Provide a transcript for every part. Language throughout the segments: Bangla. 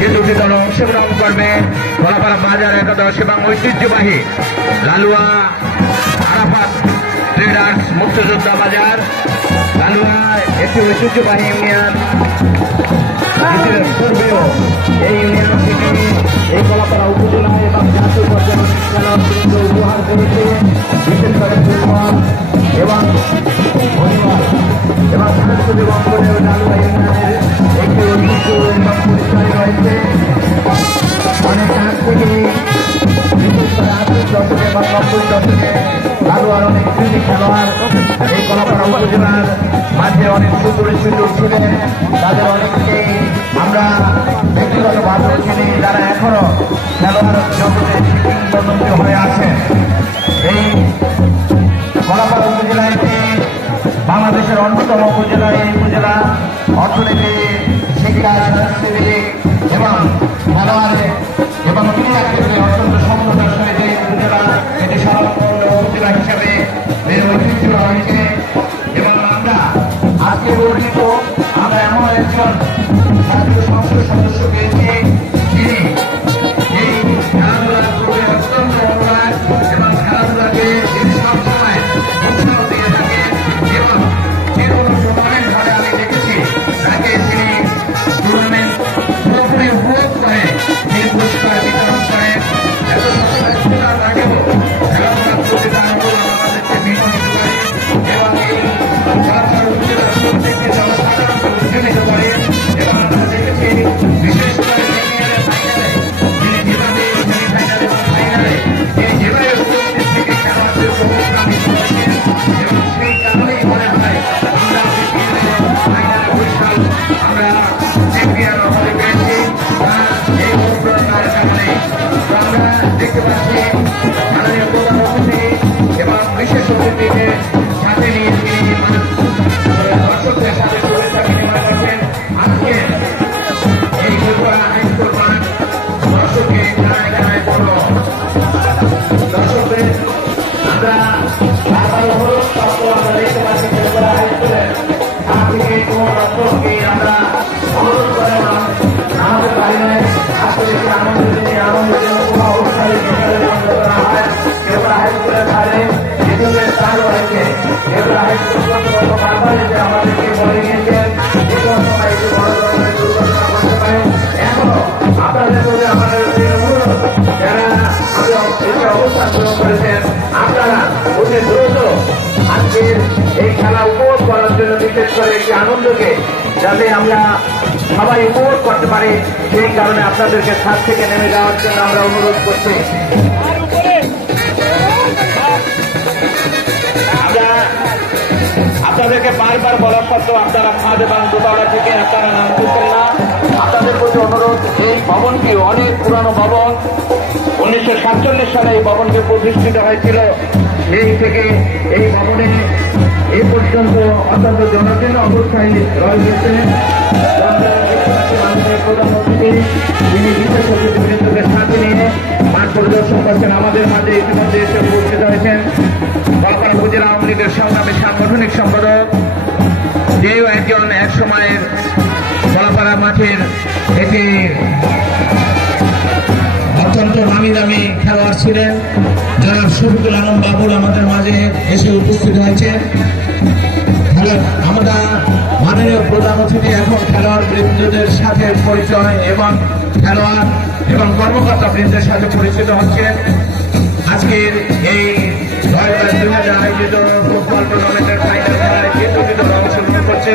যে দুটি দল অংশগ্রহণ করবে কলাপাড়া বাজার একাদশ এবং ঐতিহ্যবাহী লালুয়া আরাফাত ট্রেডার্স মুক্তিযোদ্ধা বাজার। লালুয়া, একটি ঐতিহ্যবাহী ইউনিয়ন। এই ইউনিয়ন এই কলাপাড়া উপজেলা এবং জাতীয় করেছে বিশেষ করে এবং এবং সাংস্কৃতিক দশকে বা নব্বই দশকে লালুয়ার অনেক কৃষি খেলোয়াড় এই কলাপাড়া উপজেলার মাঝে অনেক সুপরিচিত ছিলেন তাদের অনেককেই আমরা ব্যক্তিগতভাবে চিনি যারা এখনও খেলোয়াড় জগতে হয়ে আছেন এই কলাপাড়া উপজেলা একটি বাংলাদেশের অন্যতম উপজেলা, এই উপজেলা অর্থনীতি, শিক্ষা সাংস্কৃতিক Yeah. যাতে আমরা সবাই উপভোগ করতে পারি, সেই কারণে আপনাদেরকে ছাদ থেকে নেমে যাওয়ার জন্য আমরা অনুরোধ করছি। আপনাদেরকে বারবার বলা সত্ত্বেও আপনারা খাদ এবং দোতলা থেকে আপনারা নাম তুলতেন না। আপনাদের প্রতি অনুরোধ, এই ভবনটি অনেক পুরানো ভবন। উনিশশো সাতচল্লিশ সালে এই ভবনটি প্রতিষ্ঠিত হয়েছিল। সেই থেকে এই ভবনে এই পর্যন্ত অত্যন্ত জনাকীর্ণ অবস্থায় রয়েছে তো আমরা দেখতে পাচ্ছি মাননীয় প্রধান অতিথি তিনি বিশেষ অতিথিবৃন্দকে সাথে নিয়ে মাঠ পরিদর্শন করছেন। আমাদের মাঝে ইতিমধ্যে এসে উপস্থিত হয়েছেন কলকাতা উপজেলা আওয়ামী লীগের সংগ্রামী সাংগঠনিক সম্পাদক, যেও একজন এক সময়ের শফিকুল আলম বাবুর আমাদের মাঝে এসে উপস্থিত হয়েছে। আমরা মাননীয় প্রধান অতিথি এখন খেলোয়াড় বৃন্দদের সাথে পরিচয় এবং খেলোয়াড় এবং কর্মকর্তা বৃন্দের সাথে পরিচিত হচ্ছে। আজকের এই আয়োজিত ফুটবল টুর্নামেন্টের ফাইনাল খেলায় যে অংশগ্রহণ করছে।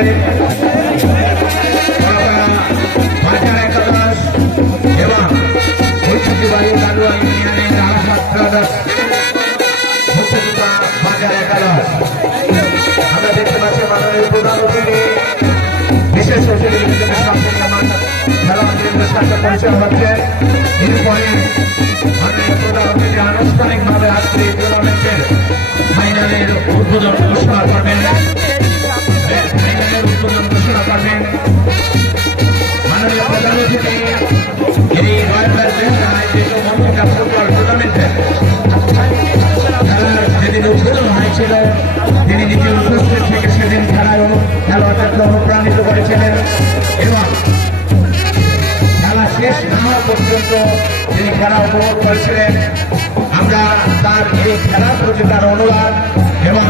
পরিচয় হচ্ছে। এরপরে মাননীয় প্রধান অতিথি আনুষ্ঠানিকভাবে আজকে টুর্নামেন্টের ফাইনালের উদ্বোধন পর্যন্ত তিনি খেলা উপভোগ করেছিলেন আমরা তার এই খেলার প্রতি তার অনুরাগ এবং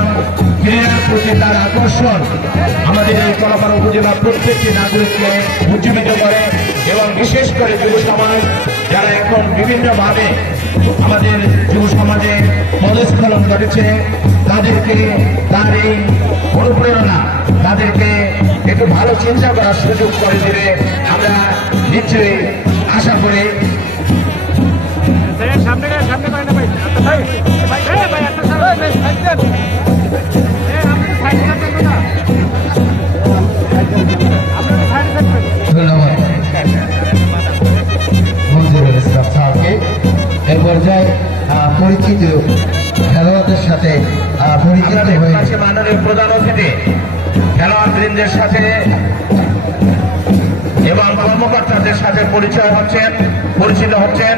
ক্রীড়ার প্রতি তার আকর্ষণ আমাদের এই কলাপাড়া উপজেলা প্রত্যেকটি নাগরিককে উজ্জীবিত করে এবং বিশেষ করে যুব সমাজ যারা এখন বিভিন্নভাবে আমাদের যুব সমাজে পদস্খলন ঘটেছে তাদেরকে তার এই অনুপ্রেরণা তাদেরকে একটু ভালো চিন্তা করার সুযোগ করে দেবে আমরা নিশ্চয়ই আশা করি সামনে সামনে না ভাই। ভাই, ভাই, একটা সামনে, পর্যায়ে পরিচিত খেলোয়াড়দের সাথে পরিচিত হয়ে মাননীয় প্রধান অতিথি খেলোয়াড় বৃন্দের সাথে সাথে পরিচয় হচ্ছেন পরিচিত হচ্ছেন।